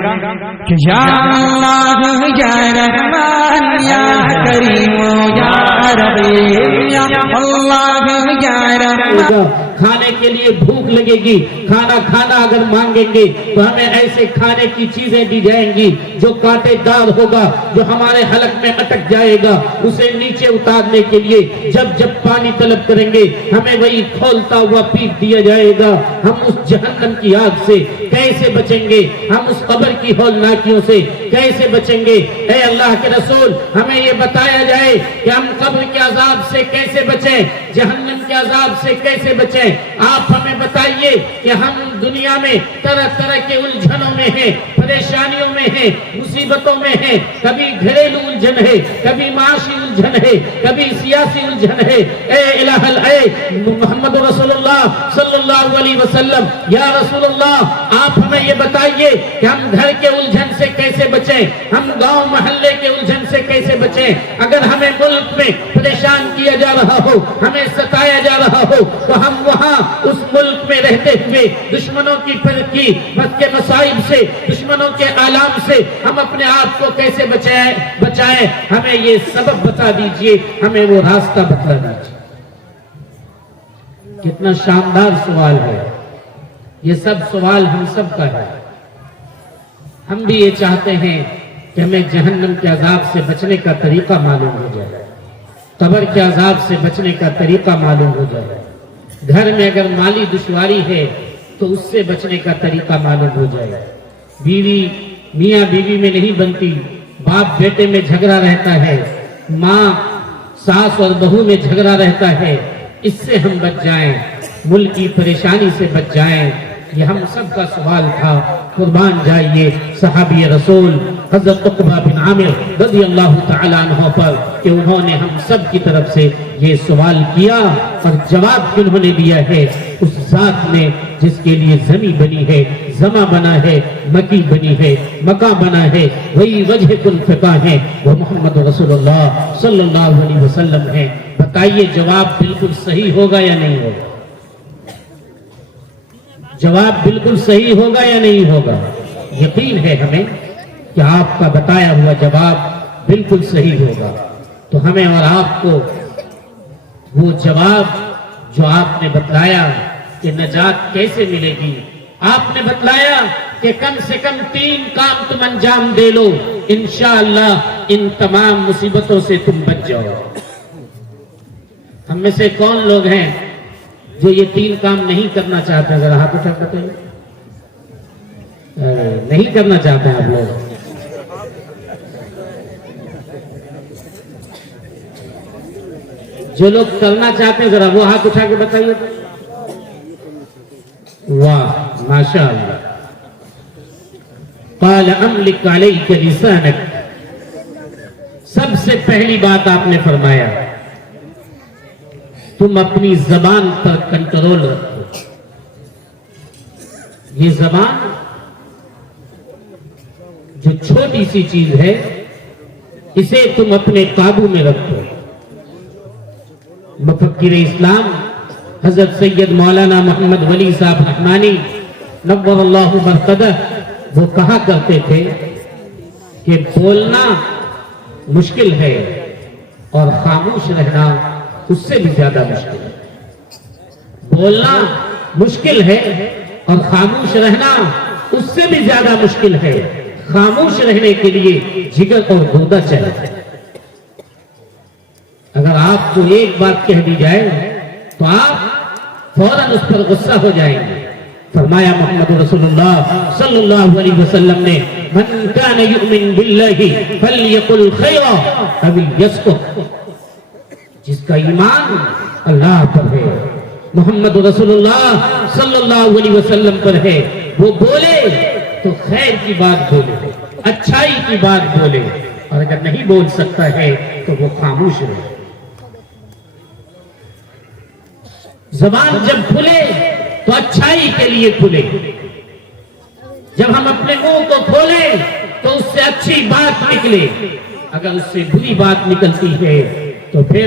कि या अल्लाह या रहमान या करीम या रहीम या अल्लाह या रहमान। खाने के लिए भूख लगेगी, खाना अगर मांगेंगे तो हमें ऐसे खाने की चीजें दी जाएंगी जो कांटेदार होगा, जो हमारे हलक में अटक जाएगा। उसे नीचे उतारने के लिए जब पानी तलब करेंगे हमें वही खोलता हुआ पीट दिया जाएगा। हम उस जहन्नम की आग से कैसे बचेंगे? हम उस कब्र की हौलनाकियों से कैसे बचेंगे? ऐ अल्लाह के रसूल, हमें ये बताया जाए कि हम कब्र के अजाब से कैसे बचें, जहन्नम के अजाब से कैसे बचें। आप हमें बताइए कि हम दुनिया में तरह तरह के उलझनों में हैं, परेशानियों में हैं, मुसीबतों में हैं। कभी घरेलू उलझन है, कभी माशी उलझन है, कभी सियासी उलझन है। ए इलाहल मोहम्मद रसूलुल्लाह सल्लल्लाहु अलैहि वसल्लम, या रसूलुल्लाह, आप हमें ये बताइए कि हम घर के उलझन से कैसे बचें, हम गांव मोहल्ले के उलझन से कैसे बचें। अगर हमें मुल्क में परेशान किया जा रहा हो, हमें सताया जा रहा हो, तो हम वहां उस मुल्क में रहते हुए दुश्मनों की मत के मसाइब से, दुश्मनों के आलाम से हम अपने आप को कैसे बचाएं। हमें ये सबब बता दीजिए, हमें वो रास्ता बता दीजिए। कितना शानदार सवाल है। ये सब सवाल हम सब का है। हम भी ये चाहते हैं कि हमें जहन्नम के अजाब से बचने का तरीका मालूम हो जाए, कब्र के अजाब से बचने का तरीका मालूम हो जाए। घर में अगर माली दुश्वारी है तो उससे बचने का तरीका मालूम हो जाए। बीवी मियाँ बीवी में नहीं बनती, बाप बेटे में झगड़ा रहता है, माँ सास और बहू में झगड़ा रहता है। इससे हम बच जाएं, मुल्क की परेशानी से बच जाएं। ये हम सब का सवाल था। कुर्बान जाइए सहाबी रसूल हज़रत उक़बा बिन आमिर रज़ियल्लाहु तआला अन्हु पर कि उन्होंने हम सब की तरफ से ये सवाल किया और जवाब उन्होंने दिया है उस जात ने जिसके लिए ज़मी बनी है, ज़मा बना है, मकी बनी है, मका बना है, वही वजहुल फ़िक़ा है, वो मोहम्मद रसूलुल्लाह सल्लल्लाहु अलैहि वसल्लम है। बताइए जवाब बिल्कुल सही होगा या नहीं होगा? जवाब बिल्कुल सही होगा या नहीं होगा? यकीन है हमें कि आपका बताया हुआ जवाब बिल्कुल सही होगा। तो हमें और आपको वो जवाब जो आपने बतलाया कि नजात कैसे मिलेगी, आपने बतलाया कि कम से कम 3 काम तुम अंजाम दे लो, इंशाअल्लाह इन तमाम मुसीबतों से तुम बच जाओ। हम में से कौन लोग हैं जो ये 3 काम नहीं करना चाहते? जरा हाथ उठा बताइए। नहीं करना चाहते हैं आप लोग? जो लोग करना चाहते हैं जरा वो हाथ उठा के बताइए। वाह माशाअल्लाह। क़ाल अमलिक अलैका लिसानक, सबसे पहली बात आपने फरमाया तुम अपनी जबान पर कंट्रोल रखो। ये जबान जो छोटी सी चीज है इसे तुम अपने काबू में रखो। मुफक्किर इस्लाम हजरत सैयद मौलाना मोहम्मद वली साहब रहमानी नव्वरल्लाहु मरकदह, वो कहा करते थे कि बोलना मुश्किल है और खामोश रहना उससे भी ज्यादा मुश्किल है। बोलना मुश्किल है और खामोश रहना उससे भी ज्यादा मुश्किल है। खामोश रहने के लिए जिगर और गुर्दा चाहिए। अगर आपको एक बात कह दी जाए तो आप फौरन उस पर गुस्सा हो जाएंगे। फरमाया मोहम्मद रसूलुल्लाह सल्लल्लाहु अलैहि वसल्लम ने, मन कान युमिन बिल्लाहि फलयकुल खैरा अव लियस्कुत, जिसका ईमान अल्लाह पर है, मोहम्मद रसूलुल्लाह सल्लल्लाहु अलैहि वसल्लम पर है, वो बोले तो खैर की बात बोले, अच्छाई की बात बोले, और अगर नहीं बोल सकता है तो वो खामोश रहे। जबान जब खुले तो अच्छाई के लिए खुले। जब हम अपने मुंह को खोलें तो उससे अच्छी बात निकले। अगर उससे बुरी बात निकलती है तो फिर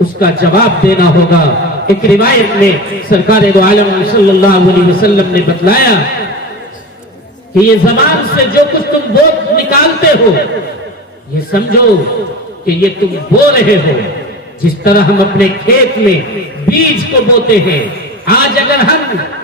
उसका जवाब देना होगा। एक रिवायत में सरकार दो आलम सल्लल्लाहु अलैहि वसल्लम ने बतलाया कि ये जबान से जो कुछ तुम बोल निकालते हो, ये समझो कि ये तुम बो रहे हो। जिस तरह हम अपने खेत में बीज को बोते हैं, आज अगर हम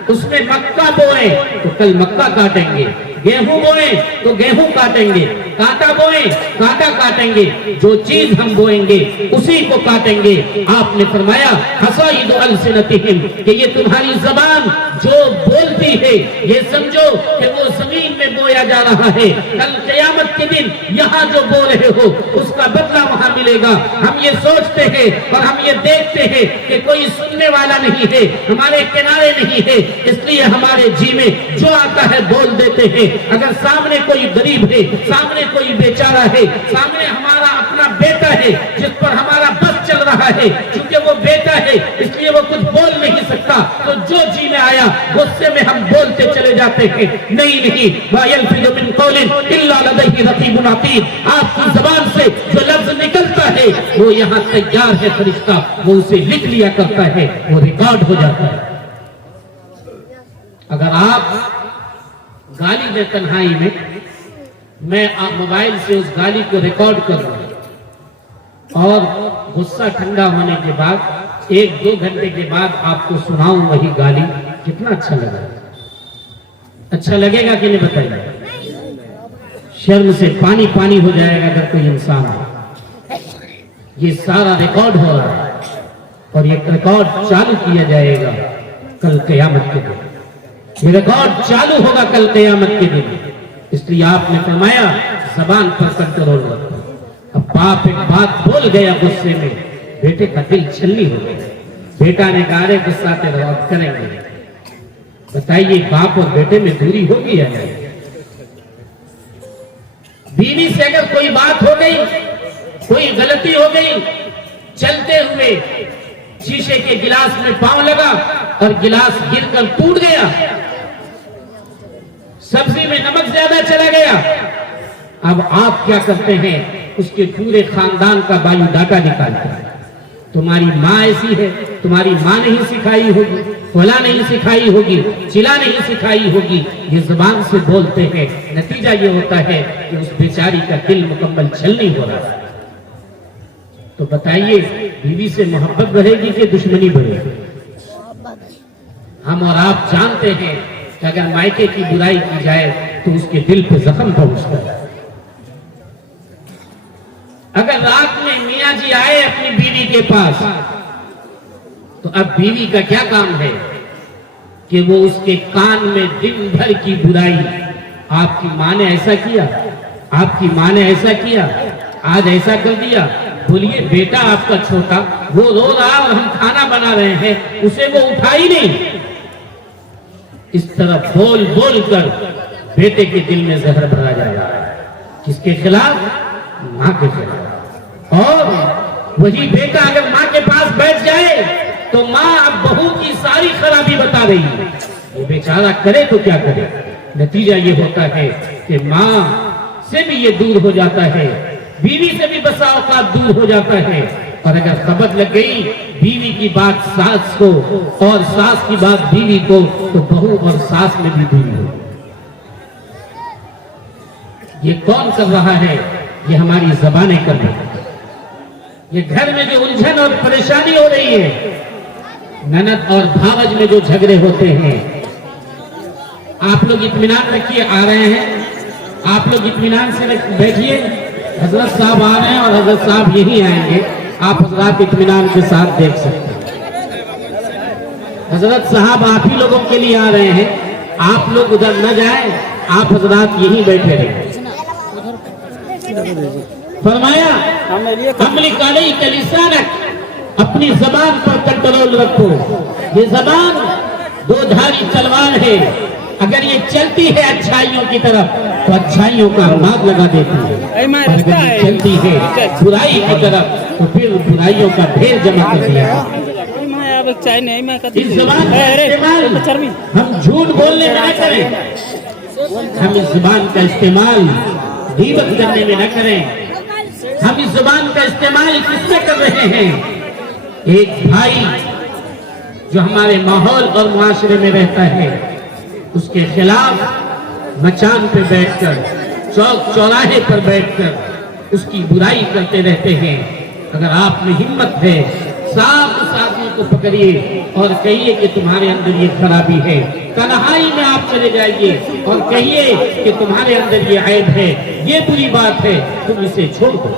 उसमें मक्का बोए तो कल मक्का काटेंगे, गेहूं बोए तो गेहूं काटेंगे, कांटा बोए कांटा काटेंगे, जो चीज हम बोएंगे उसी को काटेंगे। आपने फरमाया हसाइदु अलसिनतिहिम, कि ये तुम्हारी जबान जो बोलती है, ये समझो कि वो जमीन में बोया जा रहा है। कल क़यामत के दिन यहाँ जो बो रहे हो उसका बदला वहां मिलेगा। हम ये सोचते हैं और हम ये देखते हैं कि कोई सुनने वाला नहीं है, हमारे किनारे नहीं है, इसलिए हमारे जी में जो आता है बोल देते हैं। अगर सामने कोई गरीब है, सामने कोई बेचारा है, सामने हमारा अपना बेटा है जिस पर हमारा बस चल रहा है, क्योंकि वो बेटा है इसलिए वो कुछ बोल नहीं सकता, तो जो जी में आया गुस्से में हम बोलते चले जाते हैं। नहीं, मा यल्फिज़ु मिन क़ौलिन इल्ला लदैहि रक़ीबुन अतीद। आपकी जबान से जो लफ्ज निकलता है वो यहाँ तैयार है फरिश्ता, वो उसे लिख लिया करता है, वो रिकॉर्ड हो जाता है। अगर आप गाली में तन्हाई में, मैं आप मोबाइल से उस गाली को रिकॉर्ड कर रहा हूं और गुस्सा ठंडा होने के बाद 1-2 घंटे के बाद आपको सुनाऊं वही गाली, कितना अच्छा लगा? अच्छा लगेगा कि नहीं बताइए? शर्म से पानी पानी हो जाएगा अगर कोई इंसान हो। ये सारा रिकॉर्ड हो रहा है और ये रिकॉर्ड चालू किया जाएगा कल क़यामत के दिन। ये रिकॉर्ड चालू होगा कल क़यामत के दिन। इसलिए आपने फरमाया जबान पर कंट्रोल रखो। अब बाप एक बात बोल गया गुस्से में, बेटे का दिल छलनी हो गया। बेटा ने कहा रे गुस्साते रहो, अब करेंगे। बताइए बाप और बेटे में दूरी होगी या नहीं? बीवी से अगर कोई बात हो गई, कोई गलती हो गई, चलते हुए शीशे के गिलास में पांव लगा और गिलास गिरकर टूट गया, सब्जी में नमक ज्यादा चला गया, अब आप क्या करते हैं? उसके पूरे खानदान का बायोडाटा निकालते हैं। तुम्हारी माँ ऐसी है, तुम्हारी माँ नहीं सिखाई होगी, फला नहीं सिखाई होगी, चिला नहीं सिखाई होगी, ये जुबान से बोलते हैं। नतीजा ये होता है कि उस बेचारी का दिल मुकम्मल छलनी हो रहा है। तो बताइए बीवी से मोहब्बत बढ़ेगी कि दुश्मनी बढ़ेगी? हम और आप जानते हैं कि अगर मायके की बुराई की जाए तो उसके दिल पे जख्म पहुंचता है। अगर रात में मियाँ जी आए अपनी बीवी के पास, तो अब बीवी का क्या काम है कि वो उसके कान में दिन भर की बुराई, आपकी माँ ने ऐसा किया, आपकी माँ ने ऐसा किया, आज ऐसा कर दिया। बोलिए बेटा आपका छोटा वो रो रहा और हम खाना बना रहे हैं, उसे वो उठा ही नहीं। इस तरह बोल बोल कर बेटे के दिल में जहर भरा जा रहा है। किसके खिलाफ? माँ के खिलाफ। और वही बेटा अगर माँ के पास बैठ जाए तो माँ अब बहू की सारी खराबी बता रही है। वो बेचारा करे तो क्या करे? नतीजा ये होता है कि माँ से भी ये दूर हो जाता है, बीवी से भी बसा औकात दूर हो जाता है। और अगर खबर लग गई बीवी की बात सास को और सास की बात बीवी को, तो बहू और सास में भी दूरी हो। ये कौन कर रहा है? ये हमारी ज़बानें कर रही है। ये घर में जो उलझन और परेशानी हो रही है, ननद और भावज में जो झगड़े होते हैं, आप लोग इत्मीनान रखिए, आ रहे हैं, आप लोग इत्मीनान से बैठिए। हजरत साहब आ रहे हैं और हजरत साहब यही आएंगे, आप हजरत इत्मीनान के साथ देख सकते हैं। हजरत साहब आप ही लोगों के लिए आ रहे हैं, आप लोग उधर न जाएं, आप हजरत यहीं बैठे रहें। फरमाया अपनी जबान पर कंट्रोल रखो। ये जबान दो धारी तलवार है, अगर ये चलती है अच्छाइयों की तरफ तो अच्छाइयों का नाग लगा देती है, और अगर ये चलती है बुराई की तरफ तो फिर बुराइयों का ढेर जमा कर दिया। इस जबान का इस्तेमाल हम झूठ बोलने में न करें, हम इस जुबान का इस्तेमाल गीबत करने में न करें। हम इस जुबान का इस्तेमाल किससे कर रहे हैं? एक भाई जो हमारे माहौल और मुआशरे में रहता है, उसके खिलाफ मचान पे बैठकर, चौक चौराहे पर बैठकर उसकी बुराई करते रहते हैं। अगर आप में हिम्मत है, साफ उस आदमी को पकड़िए और कहिए कि तुम्हारे अंदर ये खराबी है। तन्हाई में आप चले जाइए और कहिए कि तुम्हारे अंदर ये ऐब है, ये बुरी बात है, तुम इसे छोड़ दो।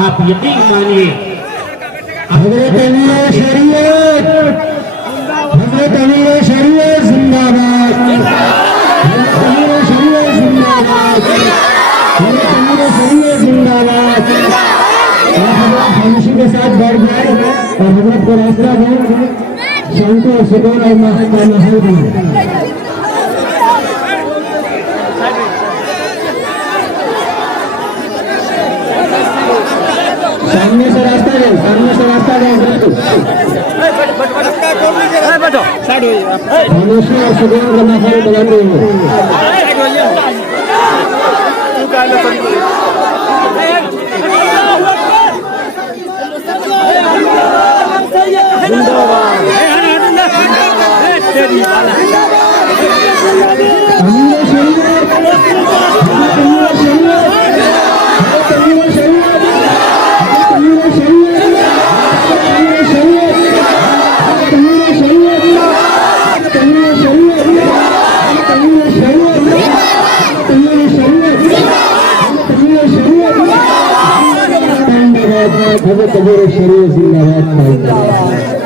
आप यकीन मानिए, हजरत अमीर शरीयत, हजरत अमीर शरीयत जिंदाबाद, हजरत अमीर शरीयत जिंदाबाद, हजरत अमीर शरीयत जिंदाबाद। हजरत खामोशी के साथ बैठ जाए और हजरत को रास्ता दें, शांति और सुकून और माहौल दें। सामने से रास्ता दे, सामने से रास्ता दे। खामोशी और सुकून का माहौल बना हजरत अमीर शरीयत जिंदाबाद।